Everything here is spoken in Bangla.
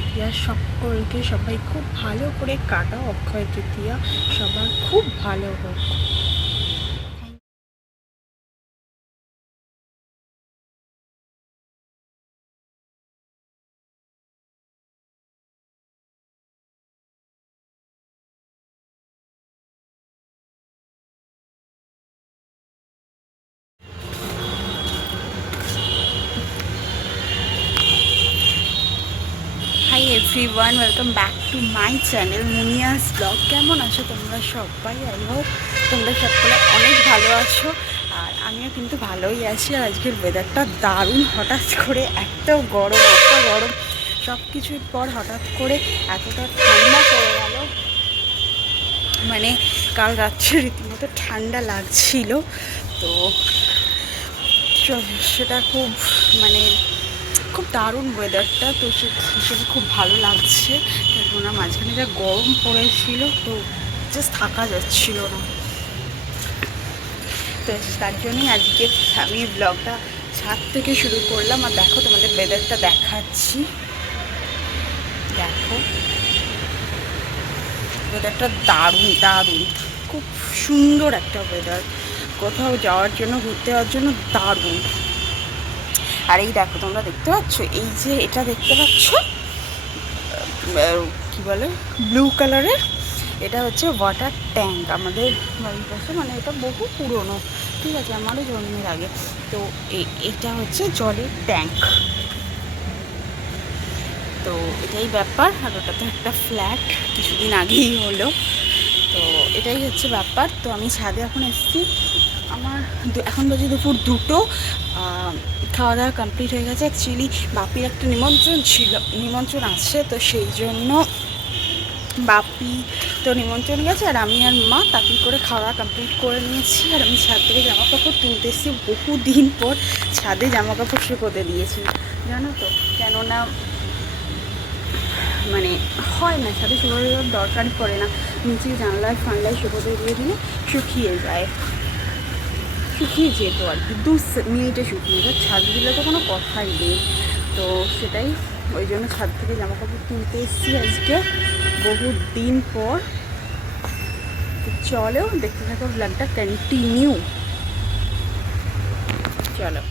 তৃতীয়া সকলকে, সবাই খুব ভালো করে কাটাও অক্ষয় তৃতীয়া, সবার খুব ভালো হোক। Hi everyone, welcome back to my channel Munia's blog. কেমন আছো তোমরা সবাই? আই হোপ তোমরা সকলে অনেক ভালো আছো, আর আমিও কিন্তু ভালোই আছি। আর আজকের ওয়েদারটা দারুণ, হঠাৎ করে এত গরম সব কিছুর পর হঠাৎ করে এতটা ঠান্ডা পড়ে গেল। মানে কাল রাত্রে রীতিমতো ঠান্ডা লাগছিল, তো সেটা খুব মানে খুব দারুণ ওয়েদারটা, তো সে হিসেবে খুব ভালো লাগছে। কেননা মাঝখানে যা গরম পড়েছিল, তো জাস্ট থাকা যাচ্ছিল না। তো তার জন্যই আজকে আমি ব্লগটা ছাদ থেকে শুরু করলাম। আর দেখো তোমাদের ওয়েদারটা দেখাচ্ছি, দেখো ওয়েদারটা দারুণ, খুব সুন্দর একটা ওয়েদার, কোথাও যাওয়ার জন্য, ঘুরতে যাওয়ার জন্য দারুণ। আর এই দেখো তোমরা দেখতে পাচ্ছ, এই যে এটা দেখতে পাচ্ছ কি বলে ব্লু কালারের, এটা হচ্ছে ওয়াটার ট্যাঙ্ক আমাদের বাড়ির পাশে। মানে এটা বহু পুরনো, ঠিক আছে, আমারও জন্মের আগে। তো এটা হচ্ছে জলের ট্যাঙ্ক, তো এটাই ব্যাপার। আর ওটা তো একটা ফ্ল্যাট, কিছুদিন আগেই হলো, তো এটাই হচ্ছে ব্যাপার। তো আমি ছাদে এখন এসেছি, আমার এখন বাজে দুপুর 2টো। খাওয়া দাওয়া কমপ্লিট হয়ে গেছে। অ্যাকচুয়ালি বাপির একটা নিমন্ত্রণ আছে, তো সেই জন্য বাপি তো নিমন্ত্রণ গেছে, আর আমি আর মা তাড়াতাড়ি করে খাওয়া কমপ্লিট করে নিয়েছি। আর আমি ছাদ থেকে জামা কাপড় তুলতে এসেছি, বহুদিন পর ছাদে জামা কাপড় শুকোতে দিয়েছি, জানো তো। কেননা মানে হয় না, ছাদে শুকোতে দেওয়ার দরকারই পড়ে না, নিচে জানলায় ফানলায় শুকোতে দিয়ে দিলে শুকিয়ে যেত আর কি, 2 মিনিটে শুকিয়ে যায়। ছাদ দিলে তো কোনো কথাই নেই। তো সেটাই, ওই জন্য ছাদ থেকে জামা কাপড় তুলতে এসেছি আজকে দিন পর। চলো দেখতে থাকো ব্লগটা কন্টিনিউ, চলো।